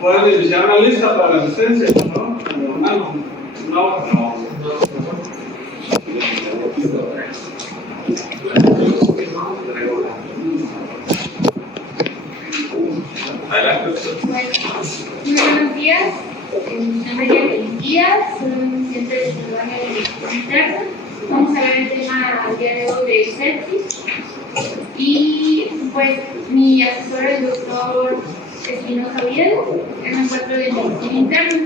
Pueden iniciar una lista para la asistencia, ¿no? No. Adelante. Muy buenos días. Mi nombre es Jacqueline Díaz, soy docente de Ciudadanía de Educación Interna. Vamos a ver el tema al día de hoy de sepsis. Y pues mi asesor es el doctor Espinosa Oviedo, en el encuentro de Educación Interna.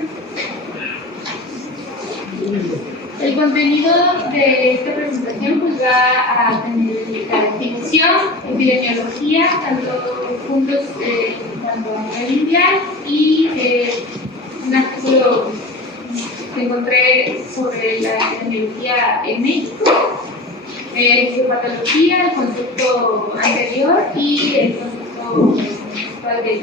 El contenido de esta presentación pues va a tener la definición, epidemiología, tanto puntos tanto a nivel mundial y un artículo que encontré sobre la epidemiología en México, fisiopatología, el concepto anterior y el concepto actual de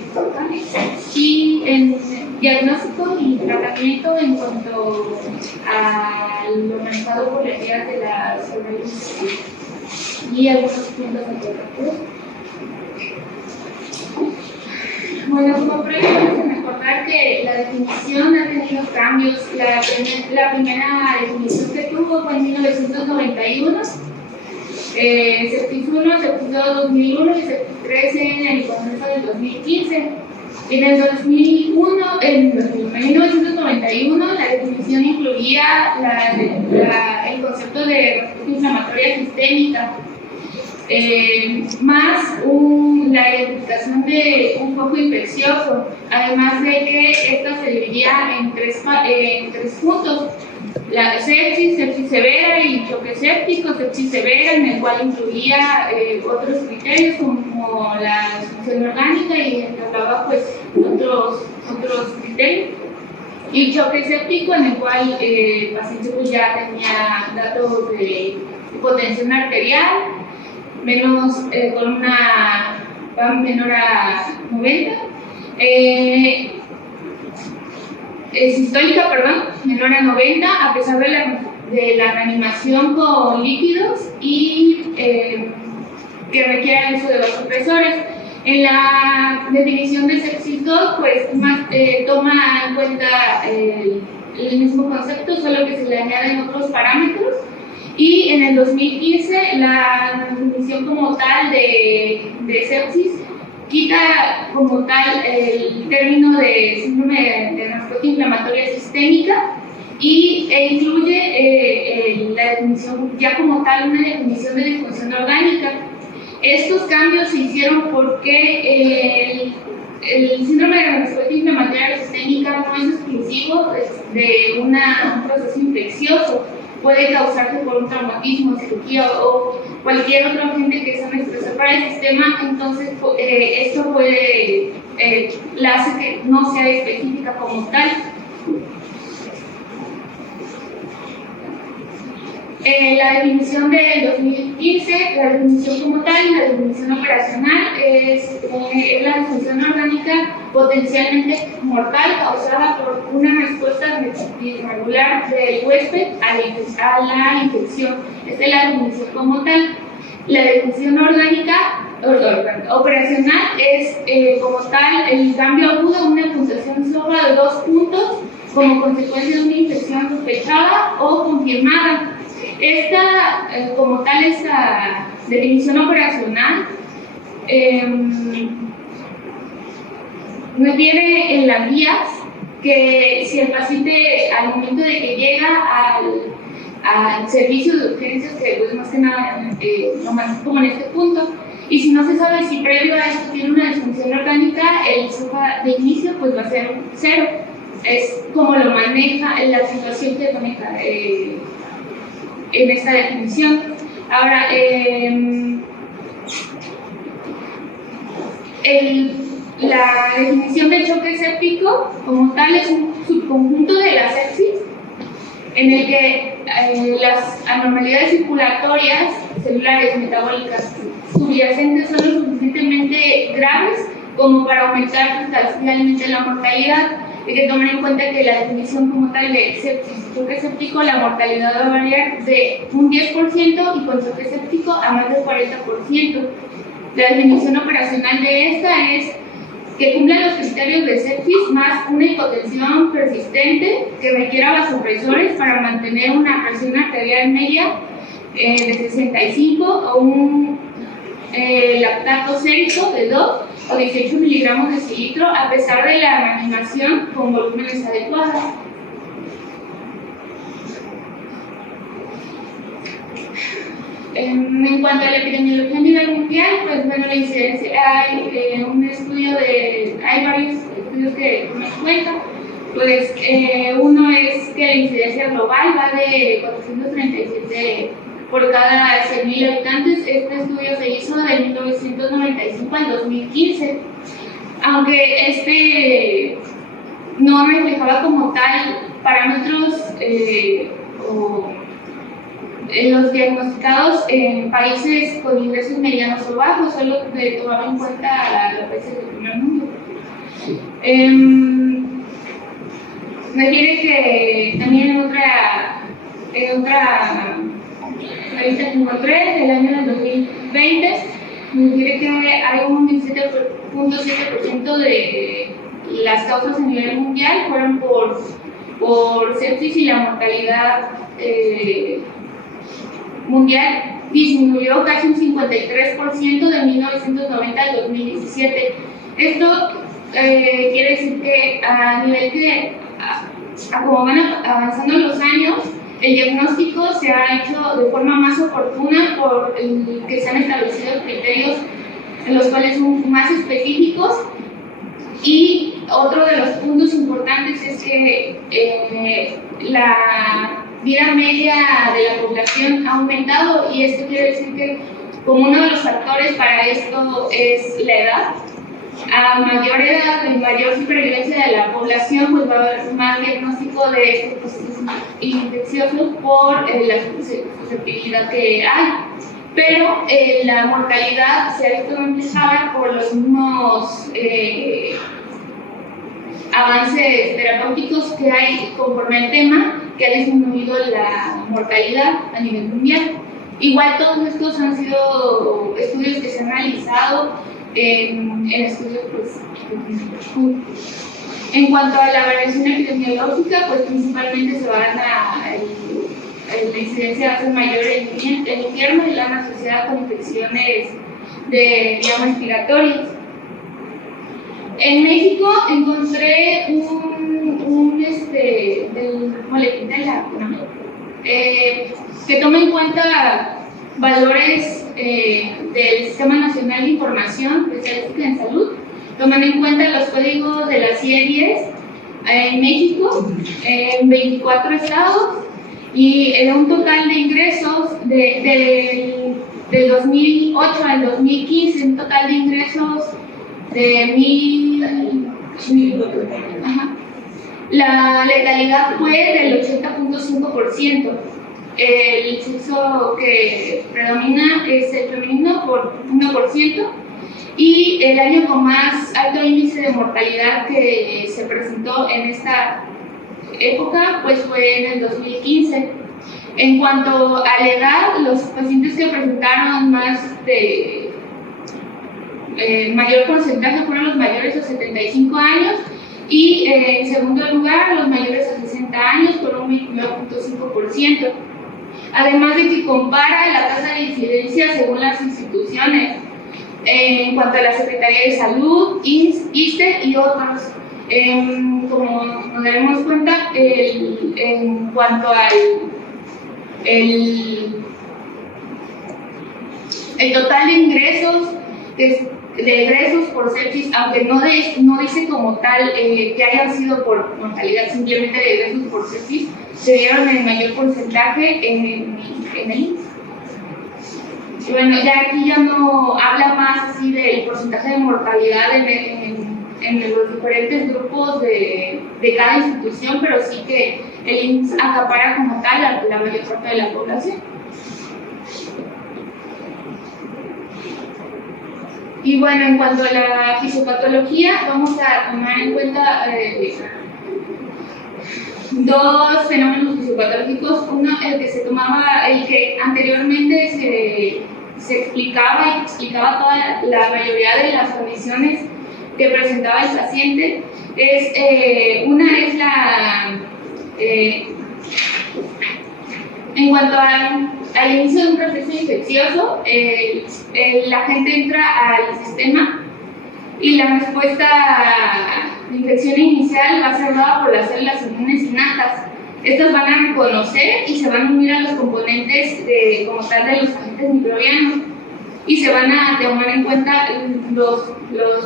y en diagnóstico y tratamiento en cuanto a lo manejado por las guías de la sobrevivencia y algunos puntos de cobertura. Bueno, como previo, deben recordar que la definición ha tenido cambios. La primera definición que tuvo fue en 1991, Sepsis 1, Sepsis 2, 2001 y Sepsis 3 en el Congreso del 2015. En el 2001, en 1991, la definición incluía el concepto de respuesta inflamatoria sistémica, más la identificación de un foco infeccioso, además de que esta se dividía en tres puntos: la sepsis, sepsis severa y choque séptico, sepsis severa, en el cual incluía otros criterios como la disfunción orgánica y englobaba pues otros criterios, y choque séptico, en el cual el paciente pues ya tenía datos de hipotensión arterial con una PAM menor a 90, sistólica, menor a 90, a pesar de la reanimación con líquidos y que requiera el uso de vasopresores. En la definición de sepsis 2, pues toma en cuenta el mismo concepto, solo que se le añaden otros parámetros. Y en el 2015, la definición como tal de sepsis quita como tal el término de síndrome de respuesta inflamatoria sistémica e incluye la definición ya como tal, una definición de disfunción orgánica. Estos cambios se hicieron porque el síndrome de respuesta inflamatoria sistémica no es exclusivo de un proceso infeccioso. Puede causarse por un traumatismo, cirugía o cualquier otro agente que sea un estresor para el sistema. Entonces esto la hace que no sea específica como tal. La definición del 2015, la definición como tal y la definición operacional es la disfunción orgánica potencialmente mortal causada por una respuesta irregular del huésped a la infección. Esta es la definición como tal. La definición operacional es como tal el cambio agudo de una puntuación SOFA de 2 puntos como consecuencia de una infección sospechada o confirmada. Como tal, esta definición operacional refiere en las guías que si el paciente al momento de que llega al servicio de urgencias, que pues más que nada lo más como en este punto, y si no se sabe si previo a esto tiene una disfunción orgánica, el SOFA de inicio pues va a ser 0. Es como lo maneja, la situación que maneja en esta definición. Ahora, la definición de choque séptico como tal es un subconjunto de la sepsis en el que las anormalidades circulatorias, celulares, metabólicas subyacentes son lo suficientemente graves como para aumentar sustancialmente la mortalidad. Hay que tomar en cuenta que la definición como tal de sepsis, choque séptico, la mortalidad va a variar de un 10% y con choque séptico a más del 40%. La definición operacional de esta es que cumpla los criterios de sepsis más una hipotensión persistente que requiera vasopresores para mantener una presión arterial media de 65 o un lactato sérico de 2 o 18 miligramos de cilitro a pesar de la reanimación con volúmenes adecuados. En cuanto a la epidemiología a nivel mundial, pues bueno, la incidencia, hay hay varios estudios que toman en cuenta. Pues uno es que la incidencia global va de 437 por cada 100.000 habitantes. Este estudio se hizo de 1995 al 2015, aunque no reflejaba como tal parámetros los diagnosticados en países con ingresos medianos o bajos, solo tomaba en cuenta los países del primer mundo. Refiere que también en otra revista que encontré del año 2020, refiere que hay un 17.7% de las causas a nivel mundial fueron por sepsis, y la mortalidad mundial disminuyó casi un 53% de 1990 al 2017. Esto quiere decir que a nivel que, como van avanzando los años, el diagnóstico se ha hecho de forma más oportuna por que se han establecido criterios en los cuales son más específicos. Y otro de los puntos importantes es que la vida media de la población ha aumentado, y esto quiere decir que como uno de los factores para esto es la edad. A mayor edad y mayor supervivencia de la población, pues va a haber más diagnóstico de estos procesos infecciosos por la susceptibilidad que hay. Pero la mortalidad se ha visto reflejada por los mismos avances terapéuticos que hay conforme al tema, que ha disminuido la mortalidad a nivel mundial. Igual todos estos han sido estudios que se han realizado en estudios pues. En cuanto a la variación epidemiológica, pues principalmente se van la incidencia va a ser mayor en invierno y la más asociada con infecciones de vías respiratorias. En México encontré del boletín de la que toma en cuenta valores del Sistema Nacional de Información Estadística en Salud, tomando en cuenta los códigos de la CIE-10 en México, en 24 estados, y en un total de ingresos del 2008 al 2015, un total de ingresos de la letalidad fue del 80.5%. El sexo que predomina es el femenino por 1%, y el año con más alto índice de mortalidad que se presentó en esta época pues fue en el 2015. En cuanto a la edad, los pacientes que presentaron mayor porcentaje fueron los mayores a 75 años, y en segundo lugar los mayores a 60 años por un 29.5%. Además de que compara la tasa de incidencia según las instituciones en cuanto a la Secretaría de Salud, ISSSTE y otros. Como nos daremos cuenta, en cuanto al el total de ingresos por sepsis, aunque no dice como tal que hayan sido por mortalidad, simplemente de ingresos por sepsis, se dieron en mayor porcentaje en el IMSS. Y bueno, ya aquí ya no habla más así del porcentaje de mortalidad en los diferentes grupos de cada institución, pero sí que el IMSS acapara como tal la mayor parte de la población. Y bueno, en cuanto a la fisiopatología, vamos a tomar en cuenta dos fenómenos fisiopatológicos. Uno, el que anteriormente se explicaba toda la mayoría de las condiciones que presentaba el paciente. Una es en cuanto al inicio de un proceso infeccioso, la gente entra al sistema y la respuesta de infección inicial va a ser dada por las células inmunes innatas. Estas van a reconocer y se van a unir a los componentes como tal de los agentes microbianos y se van a tomar en cuenta los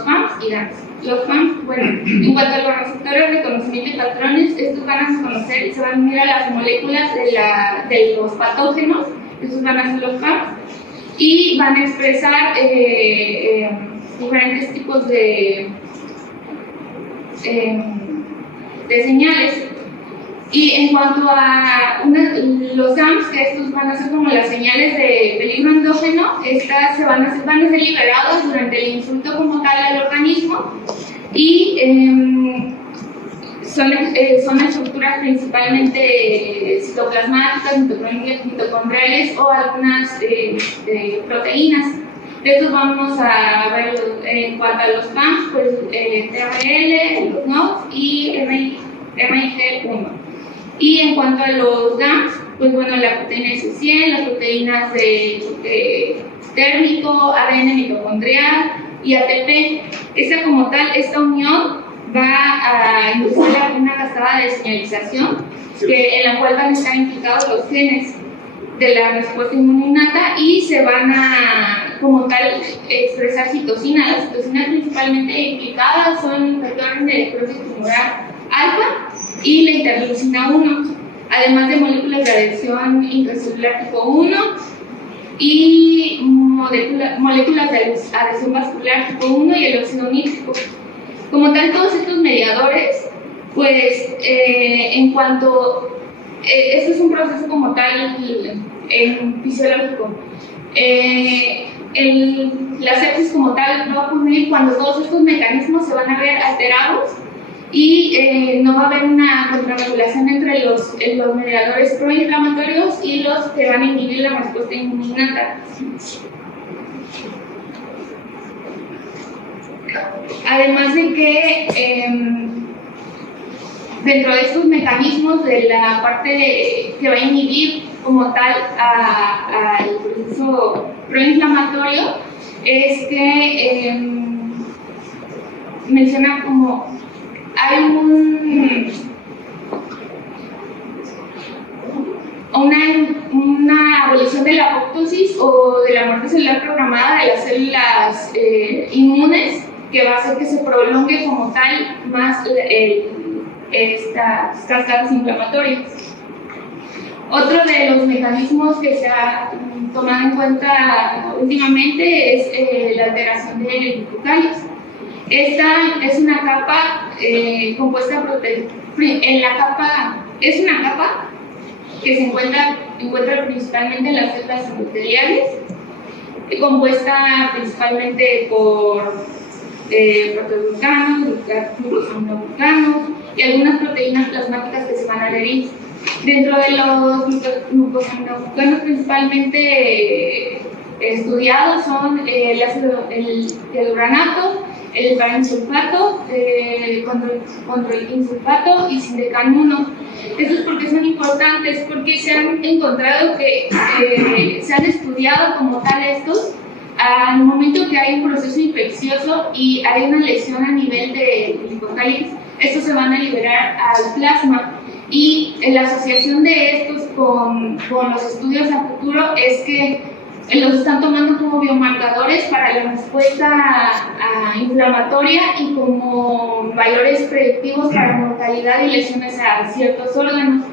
PAMs y DAMs. Los PAMs, bueno, en cuanto a los receptores de reconocimiento de patrones, estos van a reconocer y se van a unir a las moléculas de los patógenos, estos van a ser los PAMs, y van a expresar diferentes tipos de señales. Y en cuanto a los DAMs, que estos van a ser como las señales de peligro endógeno, estas van a ser liberadas durante el insulto como tal al organismo y son estructuras principalmente citoplasmáticas, mitocondriales o algunas proteínas. De estos vamos a ver en cuanto a los PAMs, pues TRL, los NOX y MIG1. Y en cuanto a los DAMs, pues bueno, la proteína S100, las proteínas de térmico, ADN mitocondrial y ATP. Esta unión va a inducir una cascada de señalización en la cual van a estar implicados los genes de la respuesta inmunológica y se van a, como tal, expresar citocinas. Las citocinas principalmente implicadas son factores de necrosis tumoral alfa y la interleucina 1, además de moléculas de adhesión intracelular tipo 1 y moléculas de adhesión vascular tipo 1 y el óxido nítrico. Como tal, todos estos mediadores, pues en cuanto esto es un proceso como tal fisiológico. La sepsis como tal va a ocurrir cuando todos estos mecanismos se van a ver alterados y no va a haber una contrarregulación entre los mediadores proinflamatorios y los que van a inhibir la respuesta inmunitaria. Además de que dentro de estos mecanismos de la parte que va a inhibir como tal al proceso proinflamatorio es que menciona como hay una abolición de la apoptosis o de la muerte celular programada de las células inmunes que va a hacer que se prolongue como tal más estas cascadas inflamatorias. Otro de los mecanismos que se ha tomado en cuenta últimamente es la alteración de glucólisis. Esta es una capa compuesta es una capa que se encuentra principalmente en las células endoteliales, compuesta principalmente por proteoglucanos, glucosaminobucanos y algunas proteínas plasmáticas que se van a adherir. Dentro de los glucosaminobucanos principalmente estudiados son el teduranato, el parainsulfato, condroitinsulfato y sindecan-1. Esto es porque son importantes, porque se han encontrado que se han estudiado como tal estos al momento que hay un proceso infeccioso y hay una lesión a nivel de glucólisis. Estos se van a liberar al plasma y la asociación de estos con los estudios a futuro es que los están tomando como biomarcadores para la respuesta inflamatoria y como valores predictivos para mortalidad y lesiones a ciertos órganos.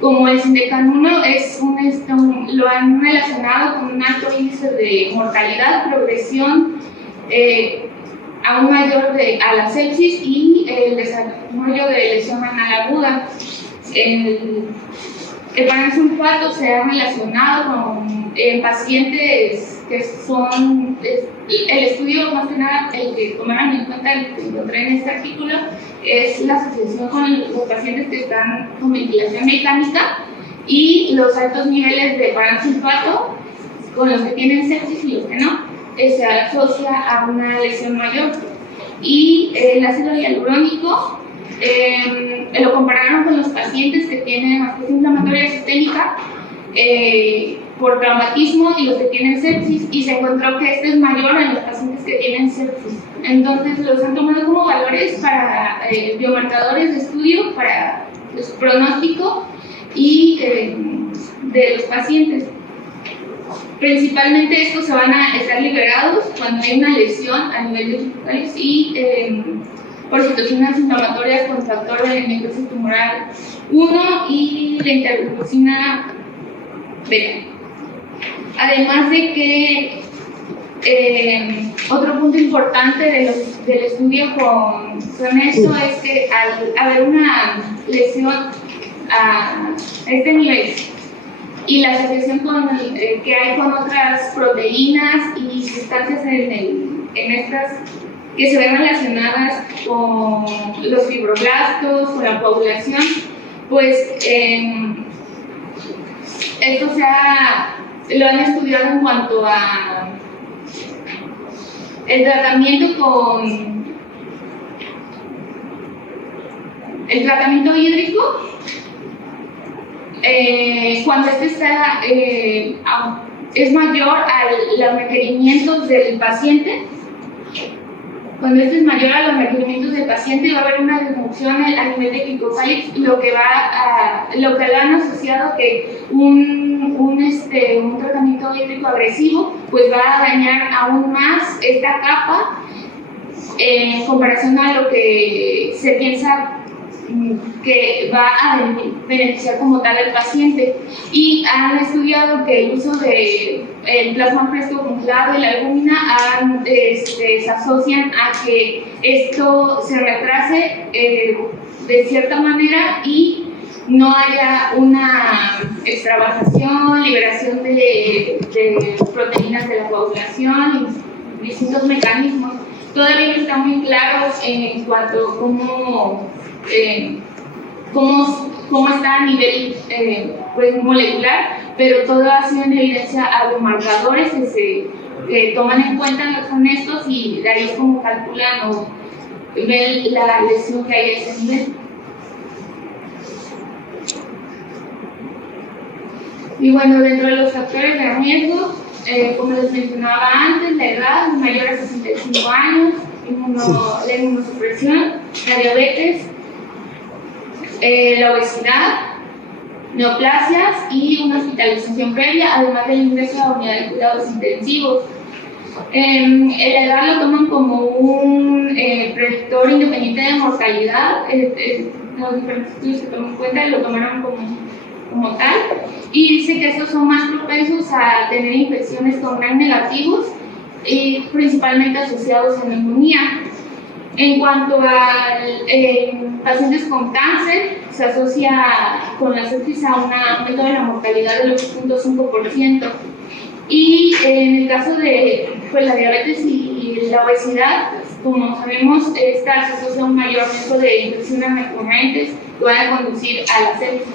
Como el sindecan-1 lo han relacionado con un alto índice de mortalidad, progresión aún mayor a la sepsis y el desarrollo de lesión anal aguda. El parainsulfato se ha relacionado con pacientes que son, el estudio más que nada, el que tomaron en cuenta, el que encontré en este artículo, es la asociación con los pacientes que están con ventilación mecánica y los altos niveles de parainsulfato con los que tienen sepsis y los que no, se asocia a una lesión mayor. y el ácido hialurónico lo compararon con los pacientes que tienen artritis inflamatoria sistémica por traumatismo y los que tienen sepsis, y se encontró que este es mayor en los pacientes que tienen sepsis. Entonces los han tomado como valores para biomarcadores de estudio para su pronóstico y de los pacientes. Principalmente estos se van a estar liberados cuando hay una lesión a nivel de hospitales y por situaciones inflamatorias con factor de necrosis tumoral 1 y la interleucina beta. Además de que otro punto importante del estudio con esto es que al haber una lesión a este nivel y la asociación que hay con otras proteínas y sustancias en estas que se ven relacionadas con los fibroblastos, con la coagulación, pues esto lo han estudiado en cuanto a el tratamiento hídrico, cuando este es mayor a los requerimientos del paciente. Cuando este es mayor a los requerimientos del paciente, va a haber una disminución a nivel de glicosálix, lo que lo han asociado que un tratamiento hídrico agresivo pues va a dañar aún más esta capa en comparación a lo que se piensa que va a beneficiar como tal al paciente, y han estudiado que el uso de el plasma fresco congelado y la albúmina se asocian a que esto se retrase de cierta manera y no haya una extravasación, liberación de proteínas de la coagulación y distintos mecanismos. Todavía no está muy claro en cuanto a cómo está a nivel pues, molecular, pero todo ha sido en evidencia a los marcadores que se toman en cuenta son estos, y de ahí es como calculan o ven la lesión que hay a ese nivel. Y bueno, dentro de los factores de riesgo, como les mencionaba antes, la edad mayor a 65 años, la inmunosupresión, la diabetes, la obesidad, neoplasias y una hospitalización previa, además del ingreso a unidad de cuidados intensivos. La edad lo toman como un predictor independiente de mortalidad. Los diferentes estudios que toman en cuenta lo tomaron como tal, y dice que estos son más propensos a tener infecciones con gran negativos y principalmente asociados a neumonía. En cuanto a pacientes con cáncer, se asocia con la sepsis a un aumento de la mortalidad del 8.5%. Y en el caso de pues, la diabetes y la obesidad, como sabemos, esta se asocia a un mayor riesgo de infecciones recurrentes que van a conducir a la sepsis.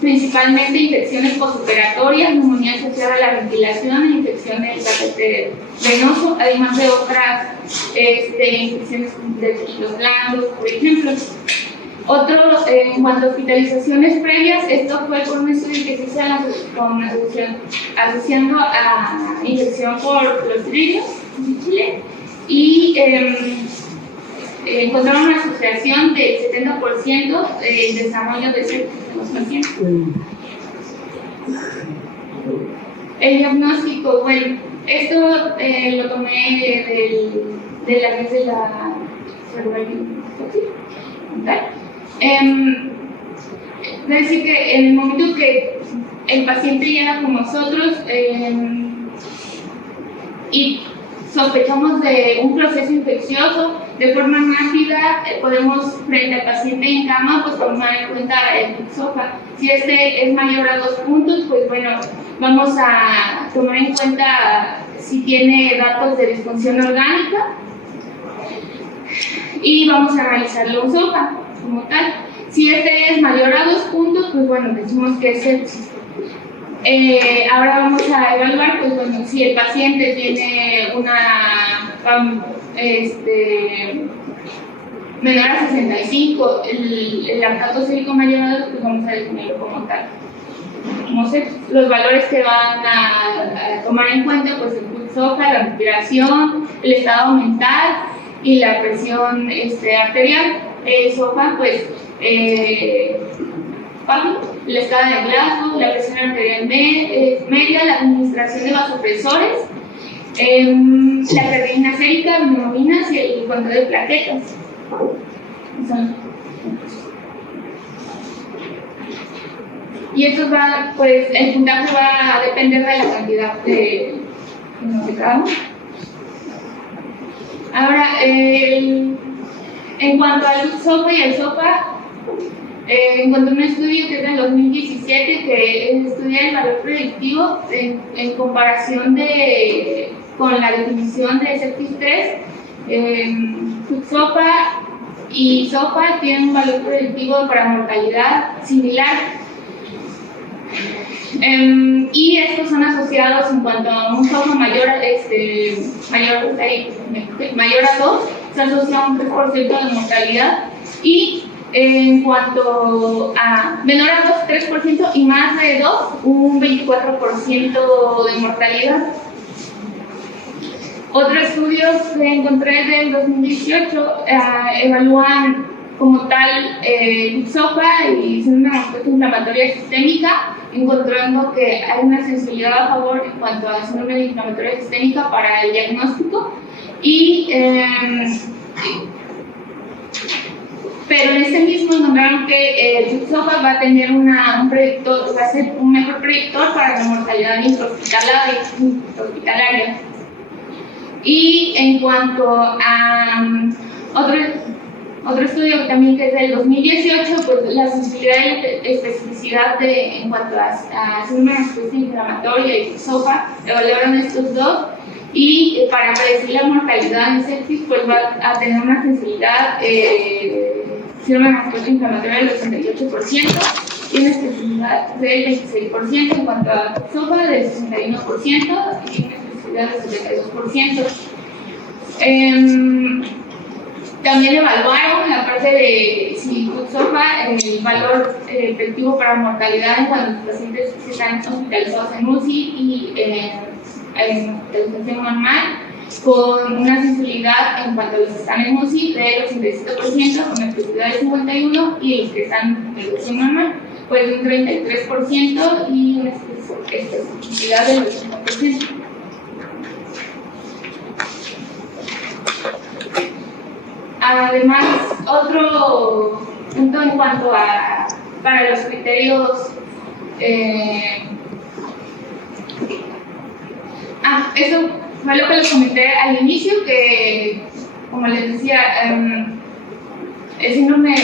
Principalmente infecciones postoperatorias, neumonía asociada a la ventilación, infección del catéter venoso, además de otras infecciones de tejidos blandos, por ejemplo. Otro, en cuanto a hospitalizaciones previas, esto fue con un estudio que se hizo asociando a infección por Clostridium en Chile, y encontraron una asociación del 70% en desarrollo de sepsis en los pacientes. El diagnóstico, bueno, esto lo tomé de la vez de la es decir, que en el momento que el paciente llega con nosotros y sospechamos de un proceso infeccioso, de forma rápida podemos, frente al paciente en cama, pues tomar en cuenta el Fluxofa. Si este es mayor a 2 puntos, pues bueno, vamos a tomar en cuenta si tiene datos de disfunción orgánica y vamos a realizar la Fluxofa como tal. Si este es mayor a 2 puntos, pues bueno, decimos que es sepsis. Ahora vamos a evaluar, pues bueno, si el paciente tiene una menor a 65, el lactato sérico mayor, pues vamos a definirlo como tal. No sé, los valores que van a tomar en cuenta, pues el PUC-SOFA, la respiración, el estado mental y la presión arterial. El SOFA, pues, el estado de Glasgow, la presión arterial media, la administración de vasopresores, la creatinina sérica, bilirrubinas y el control de plaquetas. Y esto va, pues, el puntaje va a depender de la cantidad de cada uno. Ahora, en cuanto al SOFA y el SOFA, encontré un estudio que es del 2017 que estudia el valor predictivo en comparación con la definición de CEPTIS-3. SOFA y SOFA tienen un valor predictivo para mortalidad similar. Y estos son asociados en cuanto a un SOFA mayor a 2, se asocia a un 3% de mortalidad, y en cuanto a menor a 2, 3%, y más de 2, un 24% de mortalidad. Otros estudios que encontré del 2018 evalúan como tal SOFA y síndrome inflamatoria sistémica, encontrando que hay una sensibilidad a favor en cuanto a síndrome inflamatoria sistémica para el diagnóstico, pero en este mismo encontraron que el SOFA va a tener va a ser un mejor predictor para la mortalidad intrahospitalaria. Y en cuanto a otro estudio también que es del 2018, pues la sensibilidad y especificidad en cuanto a síndrome inflamatoria y SOFA, evaluaron estos dos, y para predecir la mortalidad en sepsis, pues va a tener una sensibilidad síndrome inflamatoria del 88% y una especificidad del 26%, en cuanto a SOFA del 61% y una especificidad del 72%. También evaluaron la parte de si SOFA, el valor efectivo para mortalidad cuando los pacientes están hospitalizados en UCI y en hospitalización normal, con una sensibilidad en cuanto a los que están en UCI del 87%, con una especificidad del 51%, y los que están en hospitalización normal, pues de un 33% y una especificidad del 80%. Además, otro punto en cuanto a para los criterios, eso fue lo que les comenté al inicio, que como les decía, el síndrome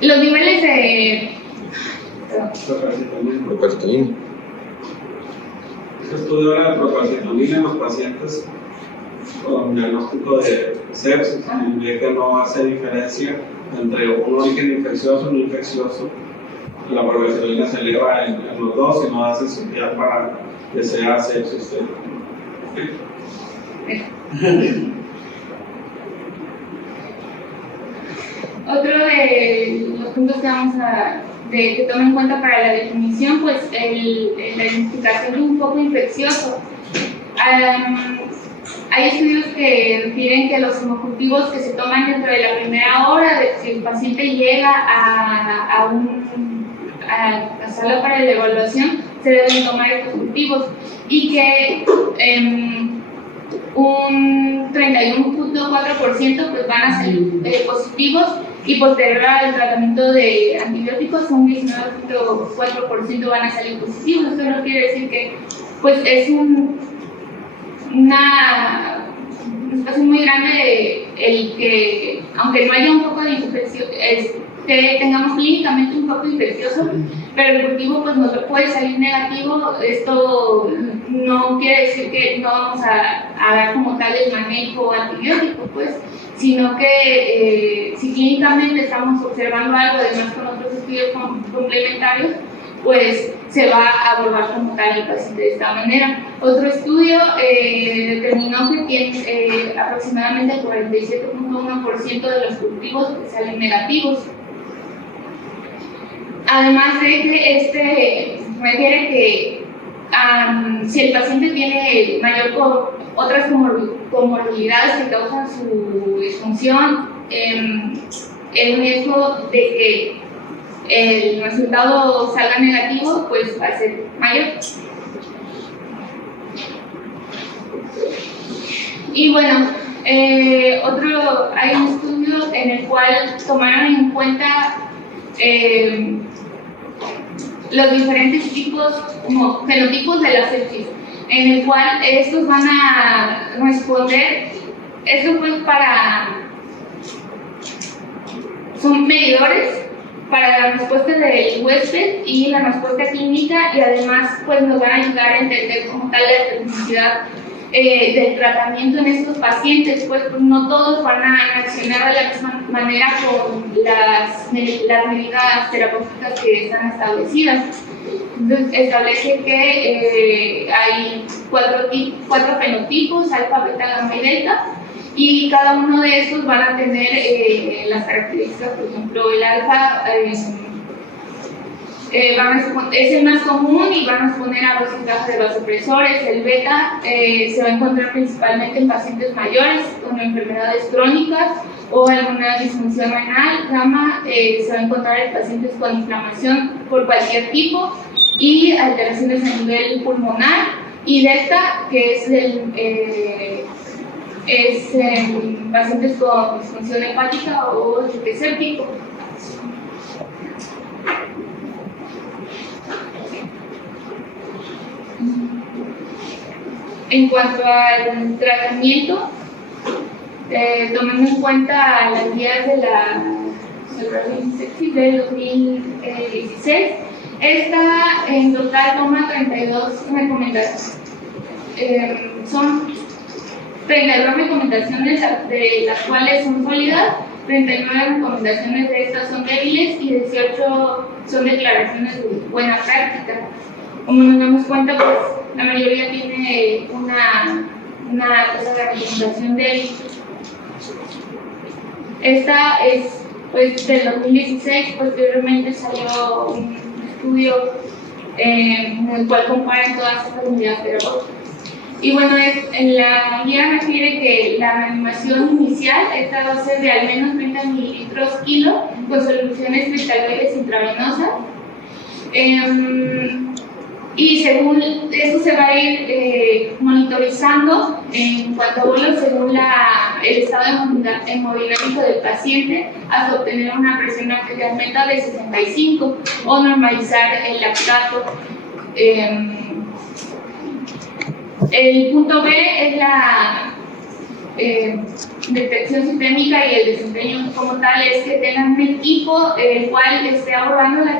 los niveles de Proparcitalina. Se estudió la proparcitalina en los pacientes con diagnóstico de sepsis y ve que no hace diferencia entre un origen infeccioso y no infeccioso. La proparcitalina se eleva en los dos y no hace sensibilidad para que sea sepsis. Otro de los puntos que vamos que tomen en cuenta para la definición, pues la identificación de un foco infeccioso. Hay estudios que refieren que los hemocultivos que se toman dentro de la primera hora de que el paciente llega a la sala para la evaluación, se deben tomar estos cultivos, y que un 31.4% pues van a ser positivos, y posterior al tratamiento de antibióticos un 19.4% van a salir positivos. Esto no quiere decir que pues es un espacio muy grande el que, aunque no haya un foco de infección, tengamos clínicamente un foco infeccioso, pero el cultivo pues nos puede salir negativo. Esto no quiere decir que no vamos a dar como tal el manejo antibiótico, pues, sino que si clínicamente estamos observando algo, además con otros estudios complementarios, pues se va a abordar como tal el paciente de esta manera. Otro estudio determinó que tiene aproximadamente el 47.1% de los cultivos que salen negativos. Además de que refiere que si el paciente tiene otras comorbilidades que causan su disfunción, el riesgo de que el resultado salga negativo pues va a ser mayor. Y bueno, hay un estudio en el cual tomaron en cuenta los diferentes tipos, como fenotipos de la sepsis, en el cual estos van a responder, son medidores para la respuesta del huésped y la respuesta clínica, y además pues nos van a ayudar a entender como tal la especificidad del tratamiento en estos pacientes, pues no todos van a reaccionar de la misma manera con las medidas terapéuticas que están establecidas. Entonces establece que hay cuatro fenotipos, alfa, beta, gamma y delta, y cada uno de estos van a tener las características. Por ejemplo, el alfa es el más común y van a responder a los encajes de vasopresores. El beta se va a encontrar principalmente en pacientes mayores con enfermedades crónicas o alguna disfunción renal. Gamma se va a encontrar en pacientes con inflamación por cualquier tipo y alteraciones a nivel pulmonar. Y delta, que es en pacientes con disfunción hepática o choque séptico. En cuanto al tratamiento, tomando en cuenta las guías de la sepsis de 2016, esta en total toma 32 recomendaciones. Son 32 recomendaciones, de las cuales son sólidas, 39 recomendaciones de estas son débiles y 18 son declaraciones de buena práctica. Como nos damos cuenta, pues la mayoría tiene una tasa de recomendación débil. Esta es pues del 2016, posteriormente salió un estudio en el cual comparan todas estas unidades terapéuticas. Y bueno, en la guía refiere que la reanimación inicial esta va a ser de al menos 30 mililitros kilo con soluciones cristaloides intravenosas. Y según esto se va a ir monitorizando en cuanto a vuelo según el estado hemodinámico del paciente hasta obtener una presión arterial meta de 65 o normalizar el lactato. El punto B es la detección sistémica, y el desempeño como tal es que tengan un equipo el cual esté abordando de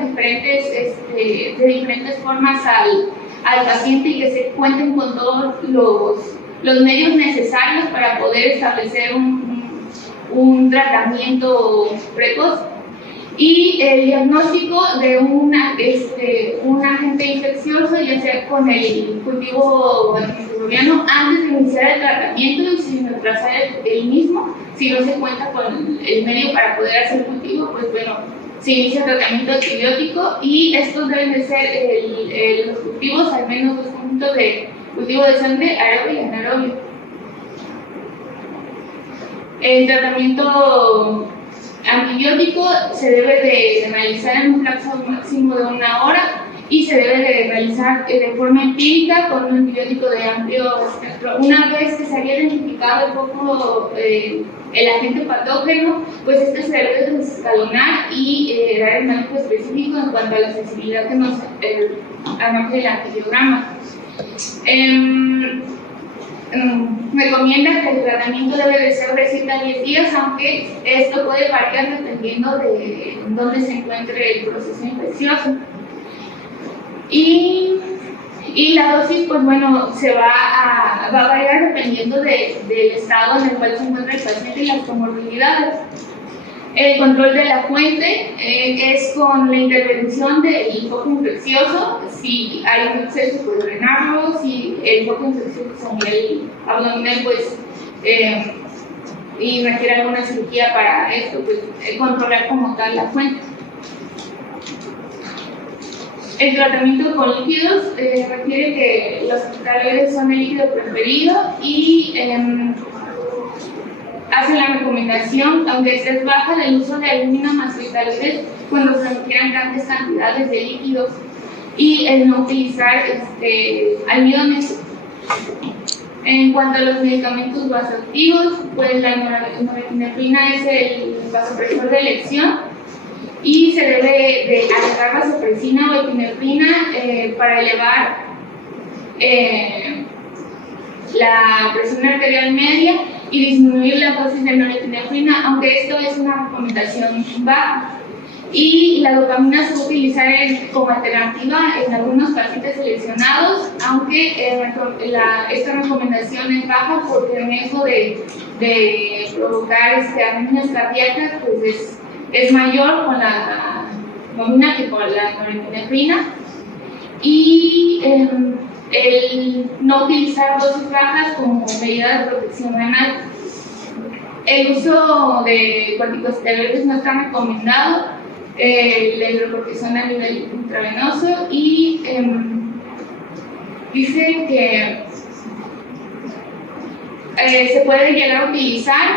diferentes formas al paciente y que se cuenten con todos los medios necesarios para poder establecer un tratamiento precoz. Y el diagnóstico de un agente infeccioso, ya sea con el cultivo antimicrobiano, antes de iniciar el tratamiento y sin retrasar el mismo. Si no se cuenta con el medio para poder hacer cultivo, pues bueno, se inicia el tratamiento antibiótico, y estos deben de ser los cultivos, al menos 2 conjuntos de cultivo de sangre, aerobio y anaerobio. El tratamiento antibiótico se debe de realizar en un lapso máximo de 1 hora y se debe de realizar de forma empírica con un antibiótico de amplio espectro. Una vez que se haya identificado un poco el agente patógeno, pues este se debe desescalonar y dar el manejo específico en cuanto a la sensibilidad que nos arroja el antibiograma. Recomienda que el tratamiento debe de ser de 7 a 10 días, aunque esto puede variar dependiendo de dónde se encuentre el proceso infeccioso. Y la dosis, pues bueno, va a variar dependiendo del estado en el cual se encuentra el paciente y las comorbilidades. El control de la fuente es con la intervención del foco infeccioso. Si hay un exceso, pues drenarlo. Si el foco infeccioso a nivel abdominal, pues y requiere alguna cirugía para esto, pues controlar como tal la fuente. El tratamiento con líquidos requiere que los alcaloides son el líquido preferido y hacen la recomendación, aunque esté baja, del uso de aluminio más alcaloides cuando se requieran grandes cantidades de líquidos y el no utilizar almidones. En cuanto a los medicamentos vasoactivos, pues la norepinefrina es el vasopresor de elección y se debe de agregar vasopresina o epinefrina para elevar la presión arterial media y disminuir la dosis de norepinefrina, aunque esto es una recomendación baja. Y la dopamina se puede utilizar como alternativa en algunos pacientes seleccionados, aunque esta recomendación es baja porque el riesgo de provocar arritmias cardíacas pues es mayor con la dopamina que con la norepinefrina. Y el no utilizar dosis bajas como medida de protección renal. El uso de corticosteroides no está recomendado. La hidrocortisona a nivel intravenoso y dice que se puede llegar a utilizar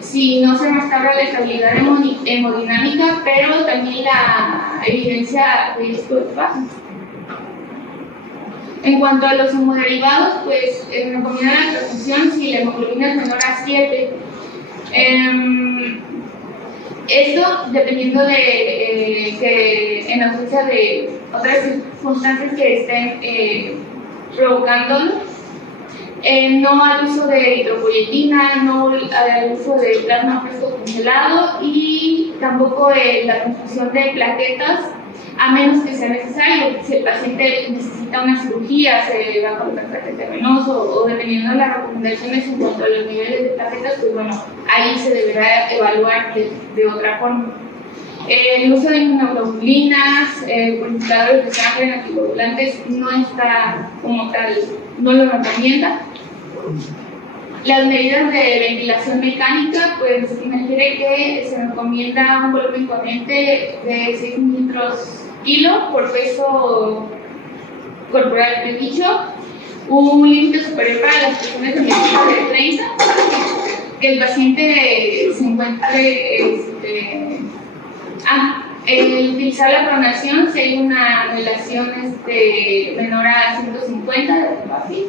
si no se restaura la estabilidad hemodinámica, pero también la evidencia de esto es baja. En cuanto a los hemoderivados, pues recomienda la transfusión si la hemoglobina es menor a 7. Esto dependiendo de que en ausencia de otras circunstancias que estén provocándolo, no al uso de hidropoyetina, no al uso de plasma fresco congelado y tampoco la transfusión de plaquetas a menos que sea necesario. Si el paciente necesita una cirugía, se va a colocar plaquete venoso o dependiendo de las recomendaciones en cuanto a los niveles de plaquetas, pues bueno, ahí se deberá evaluar de otra forma. El uso de inmunoglobulinas, purificadores de sangre, anticoagulantes no está como tal, no lo recomienda. Las medidas de ventilación mecánica, pues refiere que se recomienda un volumen corriente de 6 mililitros kilo por peso corporal de dicho, un límite superior para las personas en de 30, que el paciente se encuentre el utilizar la pronación si hay una anulación menor a 150 de así.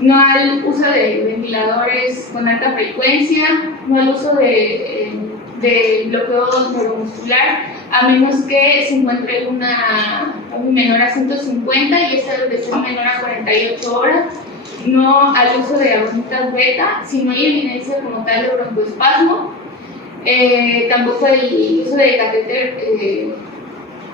No al uso de ventiladores con alta frecuencia, no al uso de bloqueo neuromuscular, a menos que se encuentre una menor a 150 y esa debe ser menor a 48 horas. No al uso de agonitas beta, si no hay evidencia como tal de broncoespasmo. Tampoco el uso de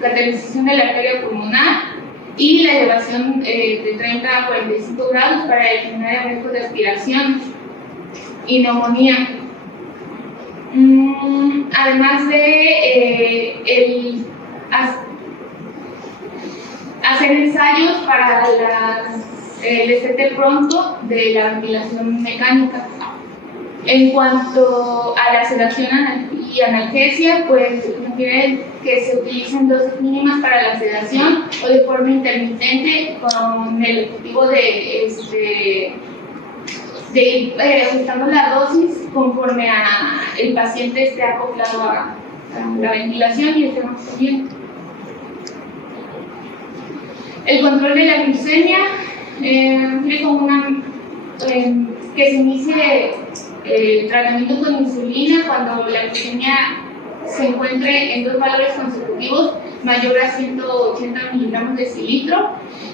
cateterización de la arteria pulmonar y la elevación de 30 a 45 grados para determinar el riesgo de aspiración y neumonía. Además de hacer ensayos para el desete pronto de la ventilación mecánica. En cuanto a la sedación y analgesia, pues requiere que se utilicen dosis mínimas para la sedación o de forma intermitente con el objetivo de ir ajustando la dosis conforme el paciente esté acoplado a la ventilación y estemos bien. El control de la glucemia requiere como que se inicie el tratamiento con insulina cuando la glucemia se encuentre en 2 valores consecutivos mayor a 180 miligramos de decilitro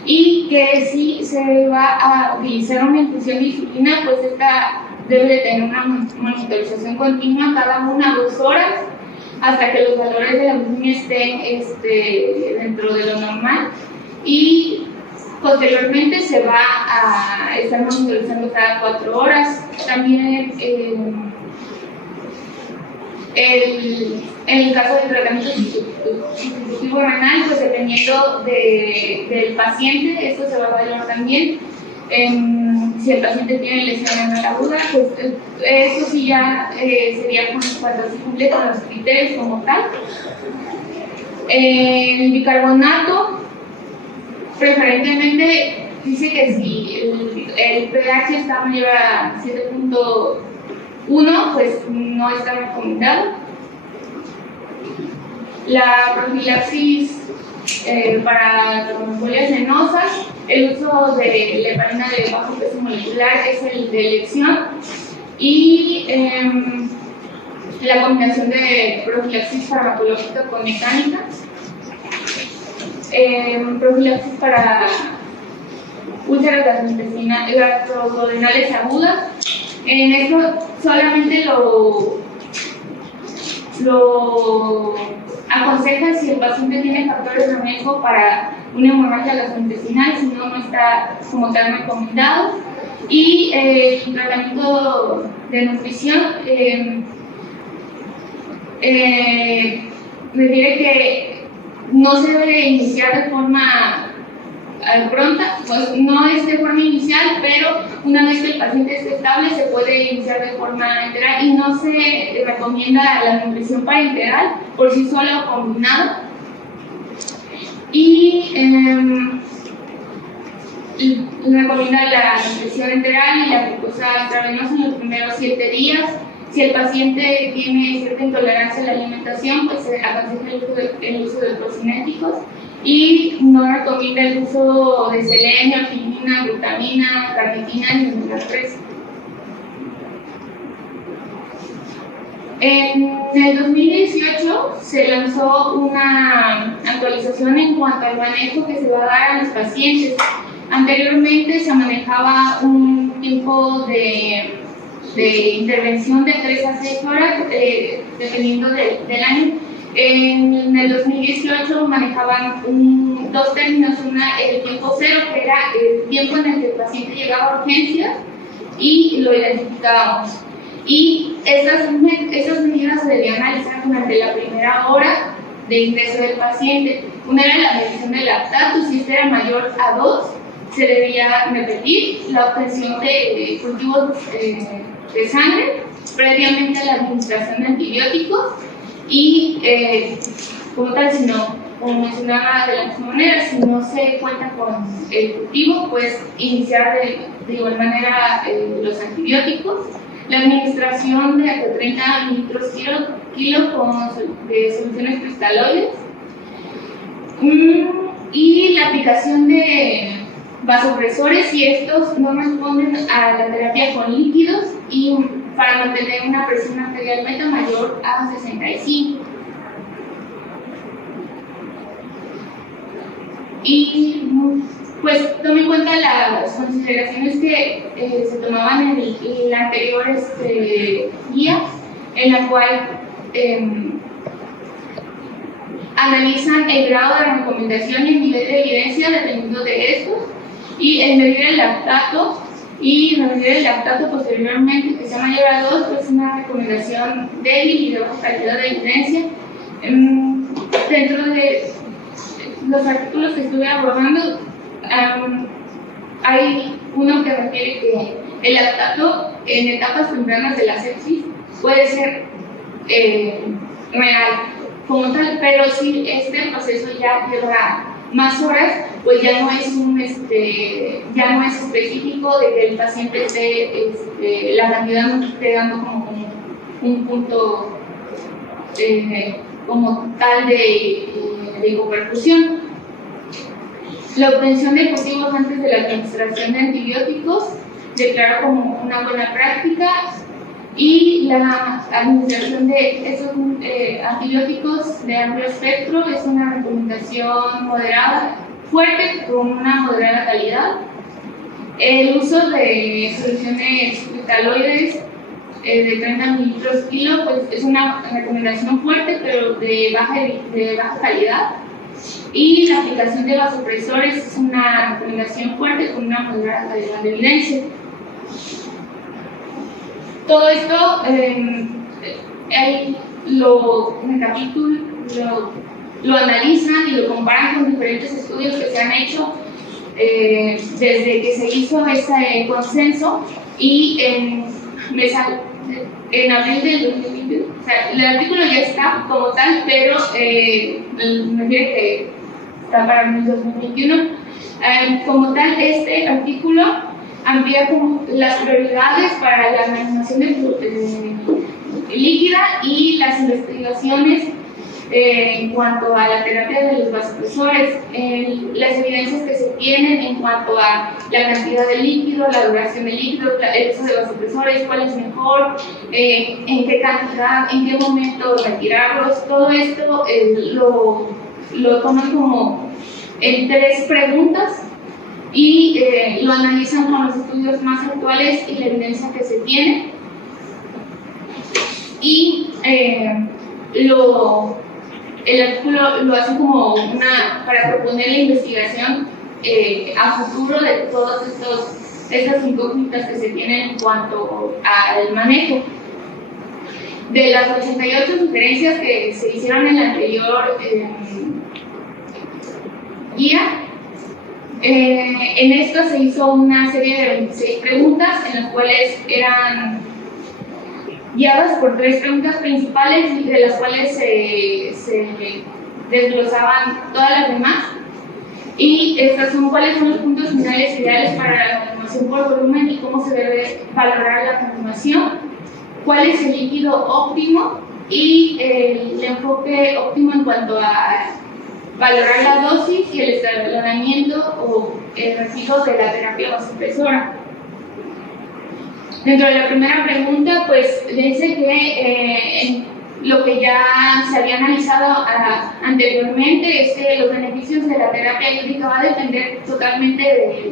y que si se va a utilizar una infusión de insulina, pues esta debe de tener una monitorización continua cada 1 o 2 horas hasta que los valores de la glucemia estén dentro de lo normal y posteriormente se va a estar monitorizando cada 4 horas. También En el caso del tratamiento sustitutivo renal, pues dependiendo del paciente, esto se va a evaluar también. Si el paciente tiene lesión renal aguda, pues eso sí ya sería cuando se cumple con los criterios como tal. El bicarbonato, preferentemente, dice que si el pH está mayor a 7.1, pues no está recomendado. La profilaxis para tromboembolias venosas, el uso de la heparina de bajo peso molecular es el de elección, y la combinación de profilaxis farmacológica con mecánica, profilaxis para úlceras gastroduodenales agudas. En esto solamente lo aconseja si el paciente tiene factores de riesgo para una hemorragia gastrointestinal, si no, no está como tal recomendado. Y el tratamiento de nutrición refiere que no se debe iniciar de forma pronta, pues no es de forma inicial, pero una vez que el paciente esté estable se puede iniciar de forma integral, y no se recomienda la nutrición para integral por sí sola o combinado. Y recomienda la nutrición integral y la glucosa intravenosa en los primeros 7 días. Si el paciente tiene cierta intolerancia a la alimentación, pues se aconseja el uso de procinéticos, y no recomienda el uso de selenio, arginina, glutamina, carnitina ni omega 3. En el 2018 se lanzó una actualización en cuanto al manejo que se va a dar a los pacientes. Anteriormente se manejaba un tiempo de intervención de 3 a 6 horas, dependiendo del año. En el 2018 manejaban dos términos, el tiempo cero, que era el tiempo en el que el paciente llegaba a urgencias y lo identificábamos. Y esas medidas se debían realizar durante la primera hora de ingreso del paciente. Una era la medición del lactato, si este era mayor a 2, se debía repetir la obtención de cultivos de sangre previamente a la administración de antibióticos, y como tal, como mencionaba de la misma manera, si no se cuenta con el cultivo, pues iniciar de igual manera los antibióticos. La administración de hasta 30 mililitros kilo de soluciones cristaloides, y la aplicación de vasopresores si estos no responden a la terapia con líquidos, y para mantener una presión arterial meta mayor a 65. Y pues tome en cuenta las consideraciones que se tomaban en la anterior guía, en la cual analizan el grado de recomendación y el nivel de evidencia dependiendo de estos, y el medir el lactato, y medir el lactato posteriormente que sea mayor a 2, pues es una recomendación débil y de baja calidad de evidencia. Dentro de los artículos que estuve abordando, hay uno que refiere que el lactato en etapas tempranas de la sepsis puede ser real como tal, pero si este proceso ya lleva más horas, pues ya no es específico de que el paciente esté, la cantidad no esté dando como un punto como tal de hipoperfusión. La obtención de cultivos antes de la administración de antibióticos, declarado como una buena práctica, y la administración de esos antibióticos de amplio espectro es una recomendación moderada, fuerte, con una moderada calidad. El uso de soluciones cristaloides de 30 mililitros kilo, pues es una recomendación fuerte, pero de baja calidad. Y la aplicación de vasopresores es una recomendación fuerte con una moderada calidad de evidencia. Todo esto, lo analizan y lo comparan con diferentes estudios que se han hecho desde que se hizo ese consenso y en abril del 2021. O sea, el artículo ya está como tal, pero me refiero que está para el 2021. Como tal, este artículo amplía como las prioridades para la reanimación líquida y las investigaciones en cuanto a la terapia de los vasopresores, las evidencias que se tienen en cuanto a la cantidad de líquido, la duración del líquido, el uso de vasopresores, cuál es mejor, en qué cantidad, en qué momento retirarlos. Todo esto lo toman como en 3 preguntas y lo analizan con los estudios más actuales y la evidencia que se tiene. Y el artículo lo hace como para proponer la investigación a futuro de todas estas incógnitas que se tienen en cuanto al manejo. De las 88 sugerencias que se hicieron en la anterior guía, en esta se hizo una serie de 26 preguntas, en las cuales eran guiadas por 3 preguntas principales, de las cuales se desglosaban todas las demás. Y estas son cuáles son los puntos finales ideales para la conformación por volumen y cómo se debe valorar la conformación, cuál es el líquido óptimo y el enfoque óptimo en cuanto a valorar la dosis y el escalonamiento o el residuo de la terapia vasopresora. Dentro de la primera pregunta, pues dice que lo que ya se había analizado anteriormente es que los beneficios de la terapia hídrica va a depender totalmente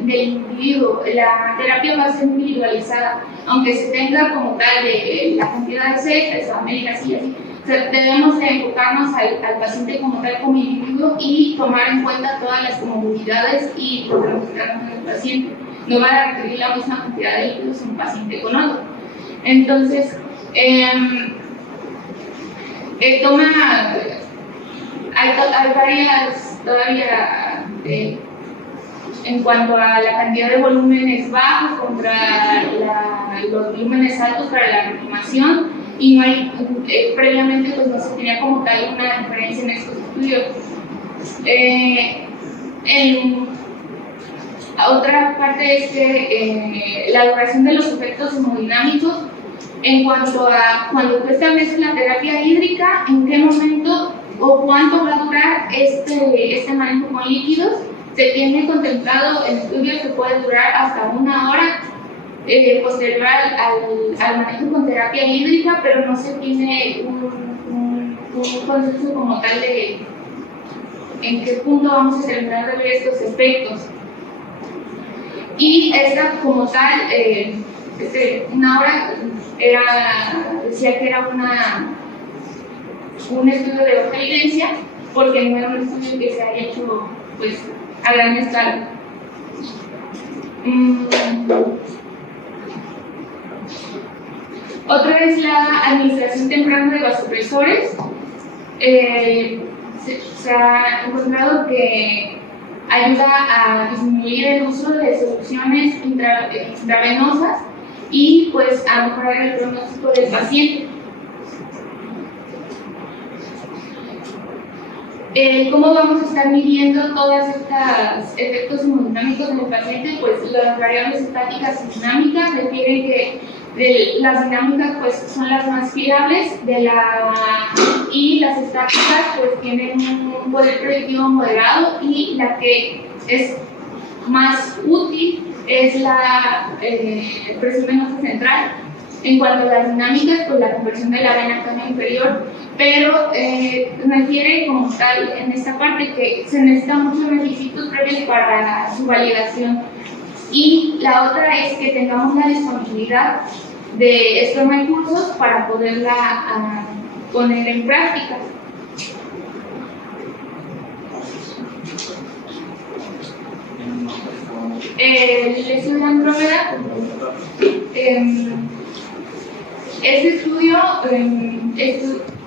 del individuo. La terapia va a ser individualizada, aunque se tenga como tal de la cantidad de cepas, américas y así. O sea, debemos de enfocarnos al paciente como tal, como individuo, y tomar en cuenta todas las comodidades y problemas que tenemos en el paciente. No van a requerir la misma cantidad de líquidos en un paciente con otro. Entonces, hay varias todavía en cuanto a la cantidad de volúmenes bajos contra los volúmenes altos para la reanimación, y no hay, previamente pues no se tenía como tal una diferencia en estos estudios. Otra parte es que la duración de los efectos hemodinámicos, en cuanto a cuando tú estableces la terapia hídrica, en qué momento o cuánto va a durar este manejo con líquidos. Se tiene contemplado en estudios que puede durar hasta 1 hora posterior al manejo con terapia hídrica, pero no se tiene un consenso como tal de en qué punto vamos a terminar de ver estos efectos. Y esta como tal, 1 hora decía que era un estudio de baja evidencia, porque no era un estudio que se haya hecho pues a gran escala. Otra es la administración temprana de vasopresores. Se ha encontrado que ayuda a disminuir el uso de soluciones intravenosas y pues a mejorar el pronóstico del paciente. ¿Cómo vamos a estar midiendo todos estos efectos hemodinámicos en el paciente? Pues las variables estáticas y dinámicas refieren que las dinámicas pues son las más fiables y las estáticas pues tienen un poder predictivo moderado, y la que es más útil es la presión venosa central. En cuanto a las dinámicas, pues la conversión de la vena cava inferior, pero refiere como tal en esta parte que se necesitan muchos requisitos previos para su validación. Y la otra es que tengamos la disponibilidad de estos recursos para poderla poner en práctica. El estudio de Andrómeda, este estudio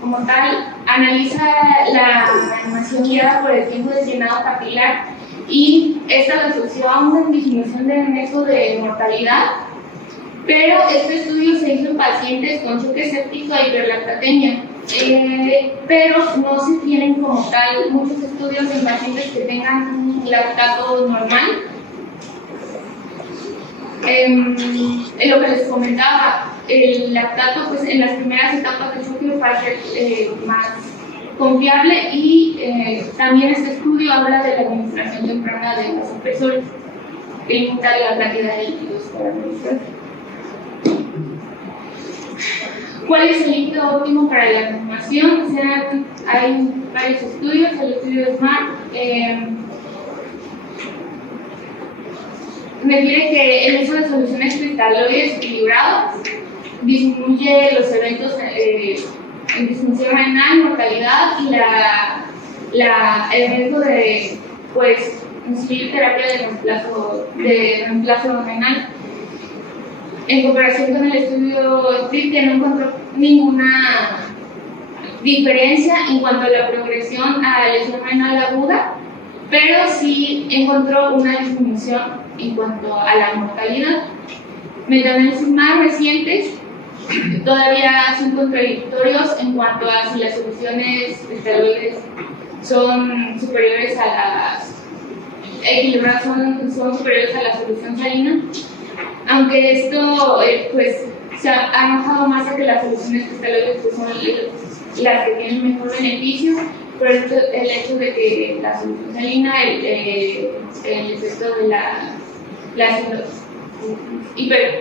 como tal, analiza la animación guiada por el tiempo de llenado capilar y esta asoció a una disminución del riesgo de mortalidad, pero este estudio se hizo en pacientes con choque séptico e hiperlactatemia, pero no se tienen como tal muchos estudios en pacientes que tengan un lactato normal. Lo que les comentaba, el lactato pues, en las primeras etapas del choque va a ser más confiable y también este estudio habla de la administración temprana de vasopresores, que limita la cantidad de líquidos para administrar. ¿Cuál es el líquido óptimo para la reanimación? O sea, hay varios estudios, el estudio SMART refiere que el uso de soluciones cristaloides equilibradas disminuye los eventos en disfunción renal, mortalidad y el riesgo de pues, recibir terapia de reemplazo renal. En comparación con el estudio SPLIT, que no encontró ninguna diferencia en cuanto a la progresión a lesión renal aguda, pero sí encontró una disminución en cuanto a la mortalidad. Metanálisis más recientes todavía son contradictorios en cuanto a si las soluciones cristaloides son superiores a las equilibradas, son superiores a la solución salina, aunque esto pues se ha arrojado más a que las soluciones cristaloides pues, son las que tienen mejor beneficio, por el hecho de que la solución salina, el efecto de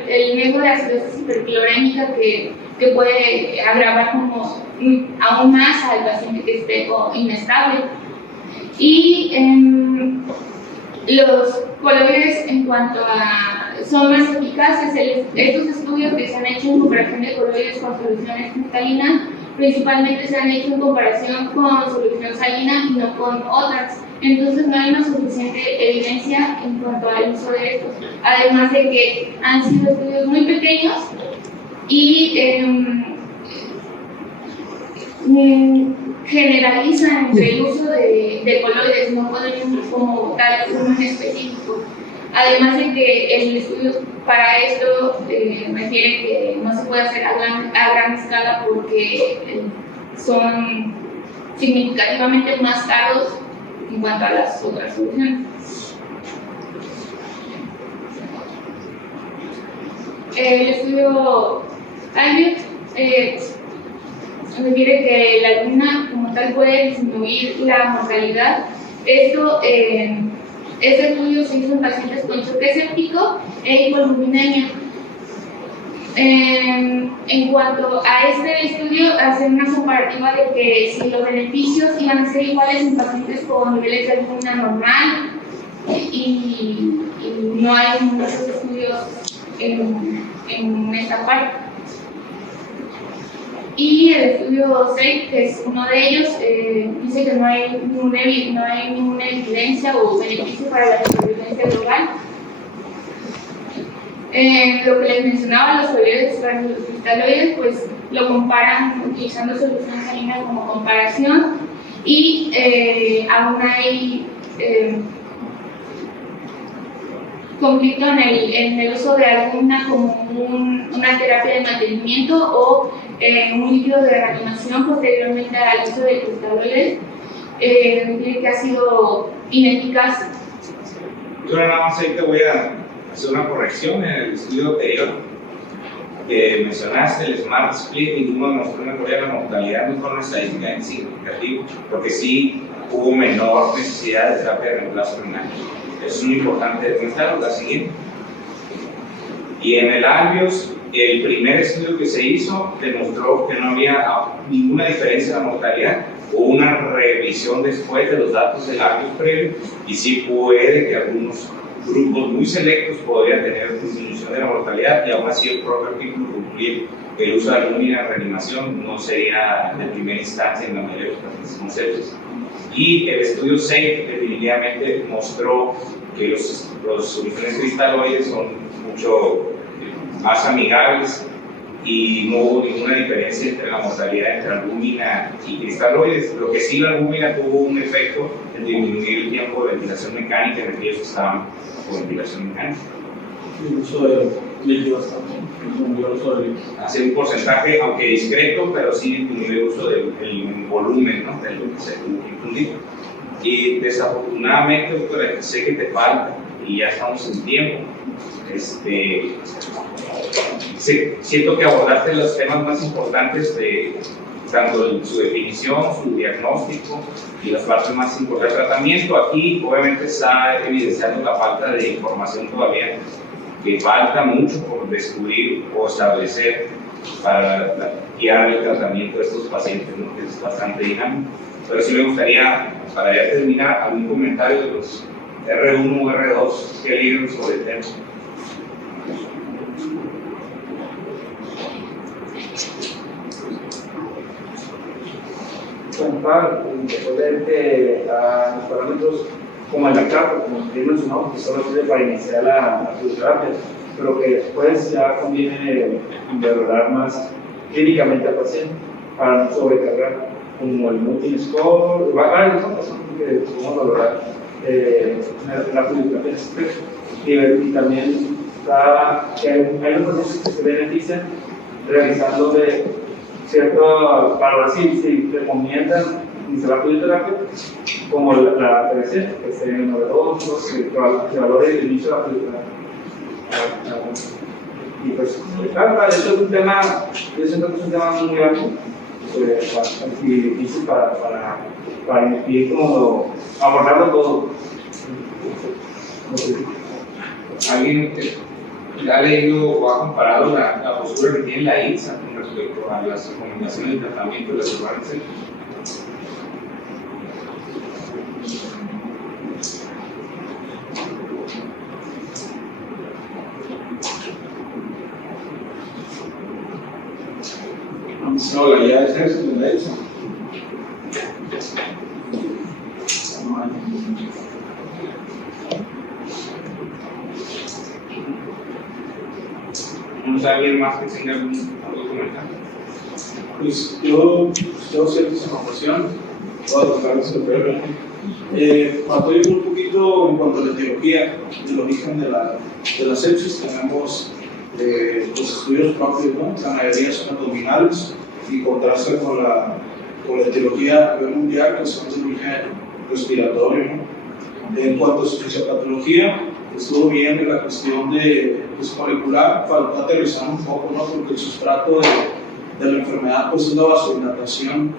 el riesgo de acidosis hiperclorémica que puede agravar como aún más al paciente que esté inestable. Y los coloides en cuanto a son más eficaces. Estos estudios que se han hecho en comparación de coloides con soluciones cristalinas principalmente se han hecho en comparación con solución salina y no con otras. Entonces no hay una suficiente evidencia en cuanto al uso de estos. Además de que han sido estudios muy pequeños y generalizan entre el uso de coloides, no ponen como tal uno en específico. Además de que el estudio para esto refiere que no se puede hacer a gran escala porque son significativamente más caros en cuanto a las otras soluciones. El estudio Albert refiere que la albumina como tal puede disminuir la mortalidad. Este estudio se hizo en pacientes con choque séptico e hipoglucemia. En cuanto a este estudio, hacer una comparativa de que si los beneficios iban a ser iguales en pacientes con niveles de albumina normal y no hay muchos estudios en esta parte. Y el estudio SAFE, que es uno de ellos, dice que no hay ninguna evidencia o beneficio para la supervivencia global. Lo que les mencionaba, los cristaloides, pues lo comparan utilizando solución salina como comparación y aún hay conflicto en el uso de alguna como una terapia de mantenimiento o un líquido de reanimación posteriormente al uso de cristaloides, que ha sido ineficaz. Yo nada más ahí te voy a hacer una corrección. En el estudio anterior que mencionaste, el SMART Split, ninguno mostró una mejora de la mortalidad, no fue una estadística significativa, porque sí hubo menor necesidad de terapia de reemplazo renal. Eso es muy importante demostrarlo. La siguiente. Y en el ALBIOS, el primer estudio que se hizo demostró que no había ninguna diferencia en la mortalidad. Hubo una revisión después de los datos del ALBIOS previo y sí puede que algunos grupos muy selectos podrían tener disminución de la mortalidad y aún así el propio artículo concluye que el uso de albúmina en reanimación no sería de primera instancia en la mayoría de los pacientes con sepsis. Y el estudio SAFE definitivamente mostró que los soluciones cristaloides son mucho más amigables y no hubo ninguna diferencia entre la mortalidad entre albúmina y cristaloides. Lo que sí, la albúmina tuvo un efecto en disminuir el tiempo de ventilación mecánica en aquellos que estaban con ventilación mecánica. El uso de líquidos también, disminuyó el uso de líquidos. Hace un porcentaje, aunque discreto, pero sí disminuyó el uso del volumen, ¿no?, de lo que se tuvo que infundir. Y desafortunadamente, doctora, sé que te falta y ya estamos en tiempo. Siento que abordaste los temas más importantes de tanto su definición, su diagnóstico y las partes más importantes del tratamiento. Aquí obviamente está evidenciando la falta de información todavía, que falta mucho por descubrir o establecer para guiar el tratamiento de estos pacientes, ¿no?, que es bastante dinámico. Pero sí me gustaría, para ya terminar, algún comentario de los R1 o R2 que leyeron sobre el tema. Después a los parámetros como el lactato, como usted mencionó, que solo sirve para iniciar la fisioterapia, pero que después ya conviene valorar más clínicamente al paciente para no sobrecargar, como el multi-score, varias cosas que podemos valorar la fisioterapia. Y también hay unos pacientes que se benefician realizando cierta valoración, si recomiendan iniciar la fisioterapia, como la TBC, que sería el novedoso, que valore el inicio de la fisioterapia. Y pues, claro, esto es un tema, yo siento que es un tema muy amplio, bastante difícil para ir como abordarlo todo. ¿Alguien ha leído o ha comparado la postura que tiene la INSA con respecto a las recomendaciones de tratamiento de la cirrosis? No, la guía de sexo de la INSA. ¿No sabe alguien más que tenga algo comentario? Pues yo tengo cierta información, voy a tocarles el breve. Cuando yo un poquito en cuanto a la etiología, del origen de la sepsis, tenemos los estudios propios, ¿no? La mayoría son abdominales y contrasta con la etiología a nivel mundial, que son de origen respiratorio, ¿no? En cuanto a su fisiopatología, estuvo bien en la cuestión de molecular, faltó aterrizar un poco, ¿no? Porque el sustrato de la enfermedad pues es la vasodilatación.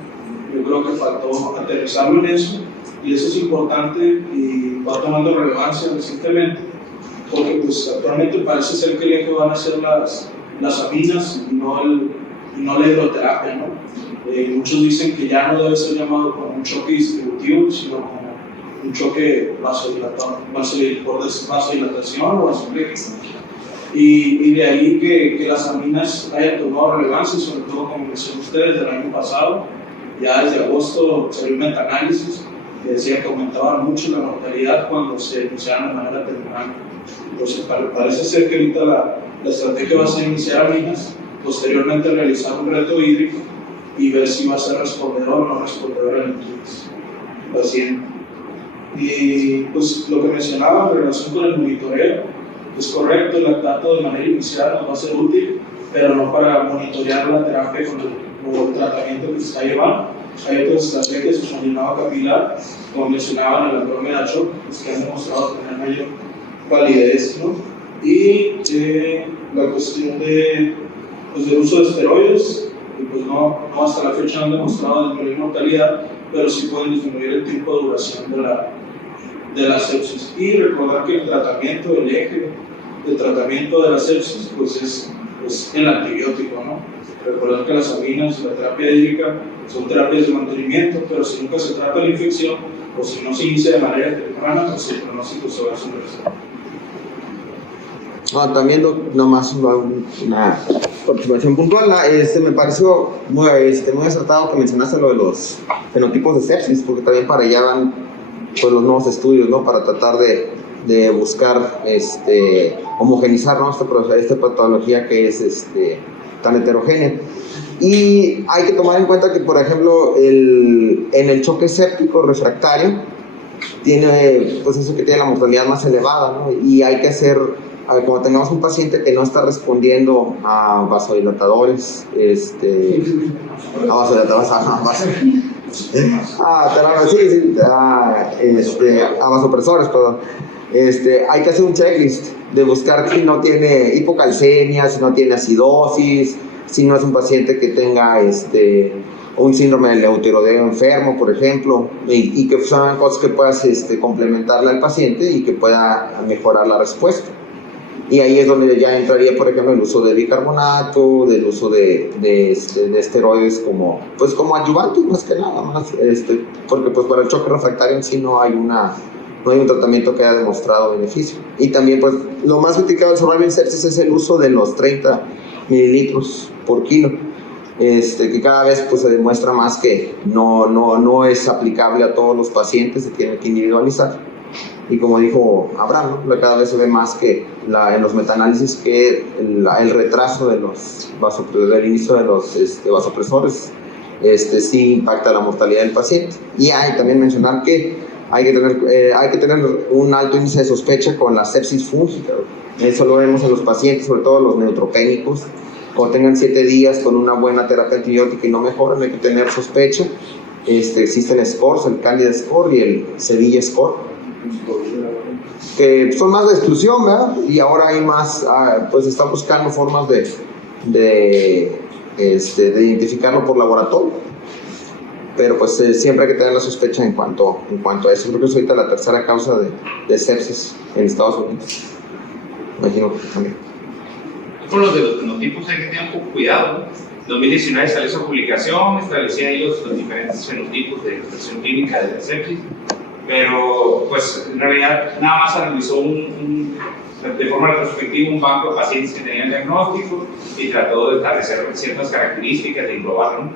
Yo creo que faltó aterrizarlo en eso, y eso es importante y va tomando relevancia recientemente, porque pues actualmente parece ser que el eje van a ser las aminas y no la hidroterapia, ¿no? Muchos dicen que ya no debe ser llamado como un choque distributivo, sino como un choque por vasodilatación o vasoléctrico. Y de ahí que las aminas hayan tomado relevancia, sobre todo como mencioné ustedes del año pasado. Ya desde agosto salió un metaanálisis que decía que aumentaba mucho la mortalidad cuando se iniciaban de manera temprana. Entonces parece ser que ahorita la estrategia va a ser iniciar aminas, posteriormente realizar un reto hídrico y ver si va a ser respondedor o no respondedor al paciente. Y pues lo que mencionaba en relación con el monitoreo, es correcto, el lactato de manera inicial nos va a ser útil, pero no para monitorear la terapia con el tratamiento que se está llevando. Hay otras estrategias como el llenado capilar, como mencionaban el doctor Medacho, pues, que han demostrado tener mayor validez, ¿no? Y la cuestión del uso de esteroides, que pues no hasta la fecha han demostrado disminuir mortalidad, pero sí pueden disminuir el tiempo de duración de la sepsis. Y recordar que el tratamiento, el eje de tratamiento de la sepsis, pues es el antibiótico, ¿no? Recordar que las aminas y la terapia hídrica son terapias de mantenimiento, pero si nunca se trata la infección o si no se inicia de manera temprana, pues el pronóstico se va a reversar. También nomás una observación puntual, me pareció muy acertado que mencionaste lo de los fenotipos de sepsis, porque también para allá van pues, los nuevos estudios, ¿no? Para tratar de de buscar homogenizar, ¿no? esta patología que es tan heterogénea. Y hay que tomar en cuenta que, por ejemplo, en el choque séptico refractario tiene, pues eso que tiene la mortalidad más elevada, ¿no? Y hay que hacer, a ver, cuando tengamos un paciente que no está respondiendo a vasodilatadores, a vasopresores, perdón. Hay que hacer un checklist de buscar si no tiene hipocalcemia, si no tiene acidosis, si no es un paciente que tenga un síndrome del eutiroideo enfermo, por ejemplo, y que sean cosas que puedas complementarle al paciente y que pueda mejorar la respuesta. Y ahí es donde ya entraría, por ejemplo, el uso de bicarbonato, del uso de esteroides como adyuvantes, más que nada más, porque pues para el choque refractario en sí no hay un tratamiento que haya demostrado beneficio. Y también, pues, lo más criticado del survival sepsis es el uso de los 30 mililitros por kilo, que cada vez pues se demuestra más que no es aplicable a todos los pacientes, se tiene que individualizar. Y como dijo Abraham, ¿no? Cada vez se ve más que en los metaanálisis que el retraso del inicio de los vasopresores sí impacta la mortalidad del paciente. Y hay también mencionar que hay que tener un alto índice de sospecha con la sepsis fúngica. Eso lo vemos en los pacientes, sobre todo los neutropénicos. Cuando tengan 7 días con una buena terapia antibiótica y no mejoran, hay que tener sospecha. Existen scores, el Candida Score y el Sevilla Score, que son más de exclusión, ¿verdad? Y ahora hay más, pues están buscando formas de identificarlo por laboratorio. Pero pues siempre hay que tener la sospecha en cuanto a eso. Creo que es ahorita la tercera causa de sepsis en Estados Unidos. Imagino que también. Con los de los fenotipos hay que tener un poco cuidado, ¿no? En 2019 salió esa publicación, establecía ahí los diferentes fenotipos de expresión clínica de la sepsis, pero pues en realidad nada más analizó de forma retrospectiva un banco de pacientes que tenían diagnóstico y trató de establecer ciertas características de englobarlo.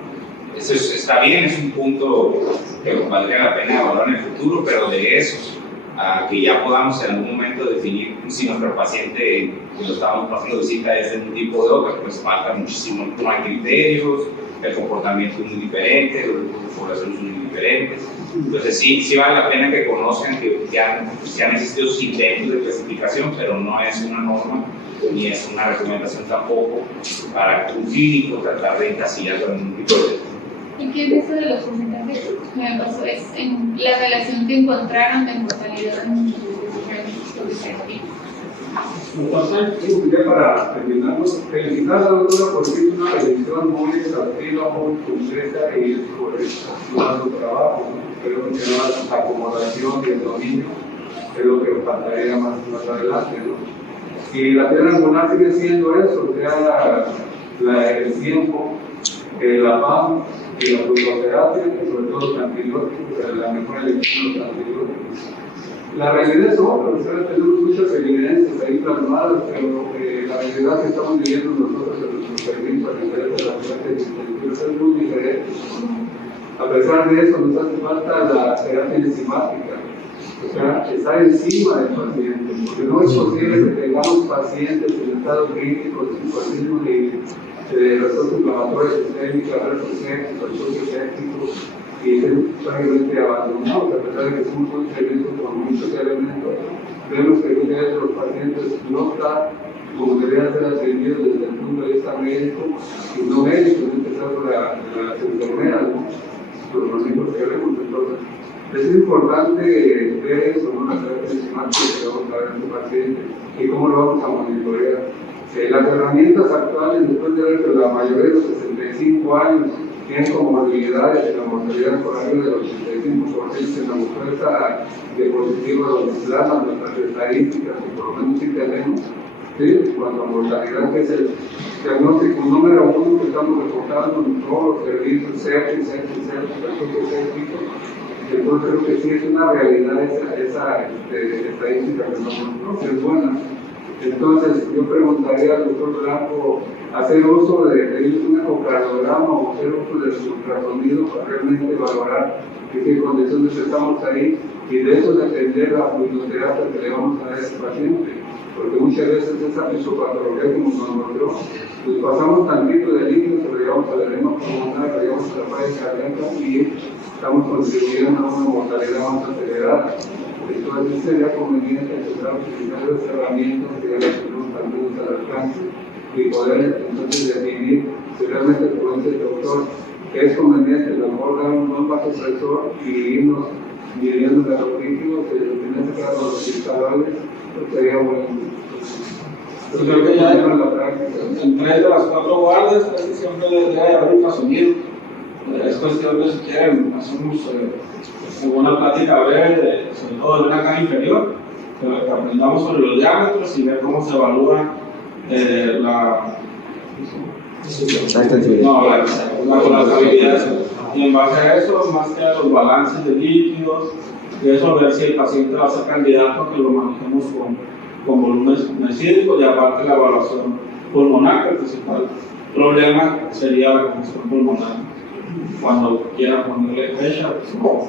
Eso está bien, es un punto que valdría la pena evaluar en el futuro, pero de eso a que ya podamos en algún momento definir si nuestro paciente que lo estamos pasando visita es de un tipo o de otro, pues falta muchísimo, no hay criterios, el comportamiento es muy diferente, los grupos de población son muy diferentes. Entonces sí vale la pena que conozcan que ya han existido sus intentos de clasificación, pero no es una norma ni es una recomendación tampoco para un clínico tratar de encasillarlo en un tipo de... ¿Y qué es eso de los porcentajes? Me pasó, es en la relación que encontraron de mortalidad en ya para terminar, felicitar a la doctora porque es una revisión muy exhaustiva, muy completa y sobre su trabajo, ¿no? Creo que la acomodación y el dominio es lo que faltaría más adelante, ¿no? Y la piedra angular sigue siendo eso, sea el tiempo, la PAM y la frutoterapia, sobre todo los antibióticos, la mejor elección de los antibióticos. La realidad es otra, tenemos muchas evidencias ahí plasmadas, pero la realidad que estamos viviendo nosotros en nuestro servicio a nivel de las terapias intensivas es muy diferente. A pesar de eso, nos hace falta la terapia enzimática, o sea, estar encima del paciente, porque no es posible que tengamos pacientes en estado crítico de situaciones de respuesta inflamatoria sistémica, respuesta séptico, y estén prácticamente abandonados, a pesar de que somos un servicio con muchos elementos. Vemos que muchas veces los pacientes no están como deberían ser atendidos desde el punto de vista médico y no médico, en este caso las enfermeras, los médicos que vemos. Entonces, es importante ver eso, ¿no? La terapia enzimática que vamos a ver en este paciente y cómo lo vamos a monitorear. Las herramientas actuales, después de ver que la mayoría de los 65 años tienen comorbilidades de la mortalidad por arriba del 85% en la mujer diapositiva donde plasman nuestras estadísticas y por lo menos sí tenemos, ¿sí? Cuando la mortalidad, que es el diagnóstico número 1 que estamos reportando en todos los servicios, sepsis, entonces creo que sí es una realidad esa estadística que no es buena. Entonces, yo preguntaría al doctor Blanco, hacer uso de un ecocardiograma o hacer uso de su ultrasonido para realmente valorar en qué condiciones estamos ahí y de eso depender la fluidoterapia que le vamos a dar a ese paciente. Porque muchas veces esa fisiopatología como nos encontró, pues pasamos tantito de líquido, se lo llevamos a la edema pulmonar, lo llevamos a la falla cardíaca y estamos contribuyendo a una mortalidad más acelerada. Entonces sería conveniente empezar a utilizar esas herramientas que ya las tenemos también al alcance y poder entonces definir si realmente, como dice el doctor, que es conveniente a lo mejor dar un buen vasopresor y irnos midiendo los líquidos, en este caso los cristales, pues sería bueno. Yo creo que ya en 3 de las 4 guardias casi siempre debe haber ultrasonido. Es cuestión de si quieren, hacemos una plática breve, sobre todo de una caja inferior, que aprendamos sobre los diámetros y ver cómo se evalúa la estabilidad. Y en base a eso, más que a los balances de líquidos, y eso ver si el paciente va a ser candidato a que lo manejemos con volúmenes mesídicos y aparte la evaluación pulmonar, que el principal problema sería la congestión pulmonar. Cuando quieran ponerle fecha, pues estamos